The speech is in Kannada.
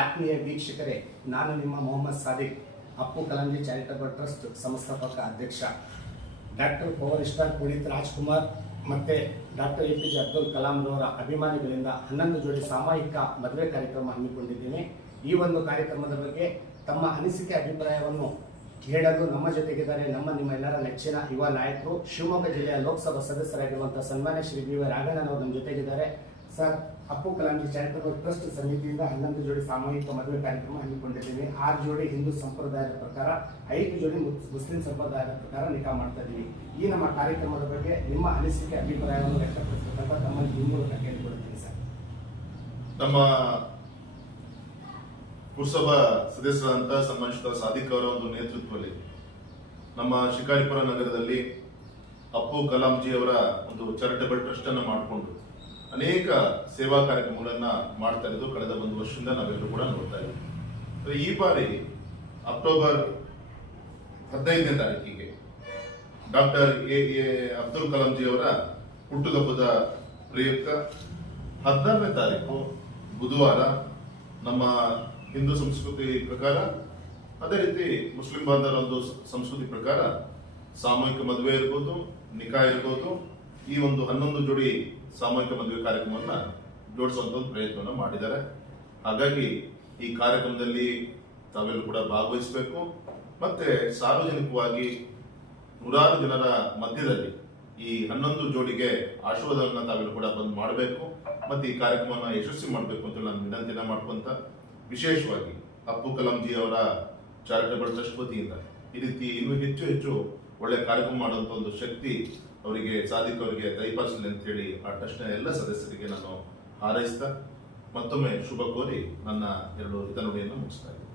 ಆತ್ಮೀಯ ವೀಕ್ಷಕರೇ, ನಾನು ನಿಮ್ಮ ಮೊಹಮ್ಮದ್ ಸಾದಿಕ್, ಅಪ್ಪು ಕಲಾಂಜಿ ಚಾರಿಟಬಲ್ ಟ್ರಸ್ಟ್ ಸಂಸ್ಥಾಪಕ ಅಧ್ಯಕ್ಷ. Doctor power star Puneeth Rajkumar ಮತ್ತು ಡಾಕ್ಟರ್ APJ ಅಬ್ದುಲ್ ಕಲಾಂ ರವರ ಅಭಿಮಾನಿಗಳಿಂದ 11 ಜೋಡಿ ಸಾಮೂಹಿಕ ಮದುವೆ ಕಾರ್ಯಕ್ರಮ ಹಮ್ಮಿಕೊಂಡಿದ್ದೇನೆ. ಈ ಒಂದು ಕಾರ್ಯಕ್ರಮದ ಬಗ್ಗೆ ತಮ್ಮ ಅನಿಸಿಕೆ ಅಭಿಪ್ರಾಯವನ್ನು ಹೇಳಲು ನಮ್ಮ ಜೊತೆಗಿದ್ದಾರೆ ನಿಮ್ಮ ಎಲ್ಲರ ನೆಚ್ಚಿನ ಯುವ ನಾಯಕರು, ಶಿವಮೊಗ್ಗ ಜಿಲ್ಲೆಯ ಲೋಕಸಭಾ ಸದಸ್ಯರಾಗಿರುವಂತಹ ಸನ್ಮಾನ್ಯ ಶ್ರೀ BY ರಾಘಣ್ಣನವರು ನಮ್ಮ ಜೊತೆಗಿದ್ದಾರೆ. ಸರ್, ಅಪ್ಪು ಕಲಾಂಜಿ ಚಾರಿಟಬಲ್ ಟ್ರಸ್ಟ್ ಸಮಿತಿಯಿಂದ 11 ಜೋಡಿ ಸಾಮೂಹಿಕ ಮದುವೆ ಕಾರ್ಯಕ್ರಮ ಹಮ್ಮಿಕೊಂಡಿದ್ದೀವಿ. 6 ಜೋಡಿ ಹಿಂದೂ ಸಂಪ್ರದಾಯದ ಪ್ರಕಾರ, 5 ಜೋಡಿ ಮುಸ್ಲಿಂ ಸಂಪ್ರದಾಯದ ಪ್ರಕಾರ ನಿಕಾ ಮಾಡ್ತಾ ಇದ್ದೀವಿ. ಈ ನಮ್ಮ ಕಾರ್ಯಕ್ರಮದ ಬಗ್ಗೆ ನಿಮ್ಮ ಅನಿಸಿಕೆ ಅಭಿಪ್ರಾಯವನ್ನು ವ್ಯಕ್ತಪಡಿಸಬೇಕಂತ ತಮ್ಮಲ್ಲಿ ಈ ಮೂಲಕ ಕೇಳಿಕೊಳ್ಳುತ್ತೀನಿ ಸರ್. ನಮ್ಮ ಪುರಸಭಾ ಸದಸ್ಯರಾದಂಥ ಸನ್ಮಾನಿತ ಸಾದಿಕ್ ಅವರ ಒಂದು ನೇತೃತ್ವದಲ್ಲಿ ನಮ್ಮ ಶಿಕಾರಿಪುರ ನಗರದಲ್ಲಿ ಅಪ್ಪು ಕಲಾಂಜಿ ಅವರ ಒಂದು ಚಾರಿಟಬಲ್ ಟ್ರಸ್ಟ್ ಅನ್ನು ಮಾಡಿಕೊಂಡು ಅನೇಕ ಸೇವಾ ಕಾರ್ಯಕ್ರಮಗಳನ್ನ ಮಾಡ್ತಾ ಇರೋದು ಕಳೆದ 1 ವರ್ಷದಿಂದ ನಾವೆಲ್ಲರೂ ಕೂಡ ನೋಡ್ತಾ ಇದ್ದೀವಿ. ಈ ಬಾರಿ ಅಕ್ಟೋಬರ್ 15ನೇ ತಾರೀಕಿಗೆ ಡಾಕ್ಟರ್ ಅಬ್ದುಲ್ ಕಲಾಂಜಿ ಅವರ ಹುಟ್ಟುಹಬ್ಬದ ಪ್ರಯುಕ್ತ 16ನೇ ತಾರೀಕು ಬುಧವಾರ ನಮ್ಮ ಹಿಂದೂ ಸಂಸ್ಕೃತಿ ಪ್ರಕಾರ, ಅದೇ ರೀತಿ ಮುಸ್ಲಿಂ ಬಾಂಧವರ ಒಂದು ಸಂಸ್ಕೃತಿ ಪ್ರಕಾರ ಸಾಮೂಹಿಕ ಮದುವೆ ಇರ್ಬೋದು, ನಿಕಾ ಇರ್ಬೋದು, ಈ ಒಂದು 11 ಜೋಡಿ ಸಾಮೂಹಿಕ ಮದುವೆ ಕಾರ್ಯಕ್ರಮವನ್ನ ಜೋಡಿಸುವಂತ ಒಂದು ಪ್ರಯತ್ನವನ್ನು ಮಾಡಿದ್ದಾರೆ. ಹಾಗಾಗಿ ಈ ಕಾರ್ಯಕ್ರಮದಲ್ಲಿ ತಾವೆಲ್ಲರೂ ಕೂಡ ಭಾಗವಹಿಸಬೇಕು. ಮತ್ತೆ ಸಾರ್ವಜನಿಕವಾಗಿ ನೂರಾರು ಜನರ ಮಧ್ಯದಲ್ಲಿ ಈ 11 ಜೋಡಿಗೆ ಆಶೀರ್ವಾದವನ್ನ ತಾವೆಲ್ಲರೂ ಕೂಡ ಬಂದು ಮಾಡಬೇಕು. ಮತ್ತೆ ಈ ಕಾರ್ಯಕ್ರಮವನ್ನು ಯಶಸ್ವಿ ಮಾಡಬೇಕು ಅಂತ ನಾನು ವಿನಂತಿನ ಮಾಡ್ಕೊಂತ, ವಿಶೇಷವಾಗಿ ಅಪ್ಪು ಕಲಾಂಜಿ ಅವರ ಚಾರಿಟಬಲ್ ಟ್ರಸ್ಟ್ ವತಿಯಿಂದ ಈ ರೀತಿ ಇನ್ನೂ ಹೆಚ್ಚು ಒಳ್ಳೆ ಕಾರ್ಯಕ್ರಮ ಮಾಡುವಂತ ಒಂದು ಶಕ್ತಿ ಅವರಿಗೆ, ಸಾದಿಕ್ ಅವರಿಗೆ ದಯಪಾಲಿಸಲಿ ಅಂತ ಹೇಳಿ ಆ ಟ್ರಸ್ಟ್ನ ಎಲ್ಲ ಸದಸ್ಯರಿಗೆ ನಾನು ಹಾರೈಸ್ತಾ ಮತ್ತೊಮ್ಮೆ ಶುಭ ಕೋರಿ ನನ್ನ 2 ಹಿತನುಡಿಯನ್ನು ಮುಗಿಸ್ತಾ ಇದ್ದೀನಿ.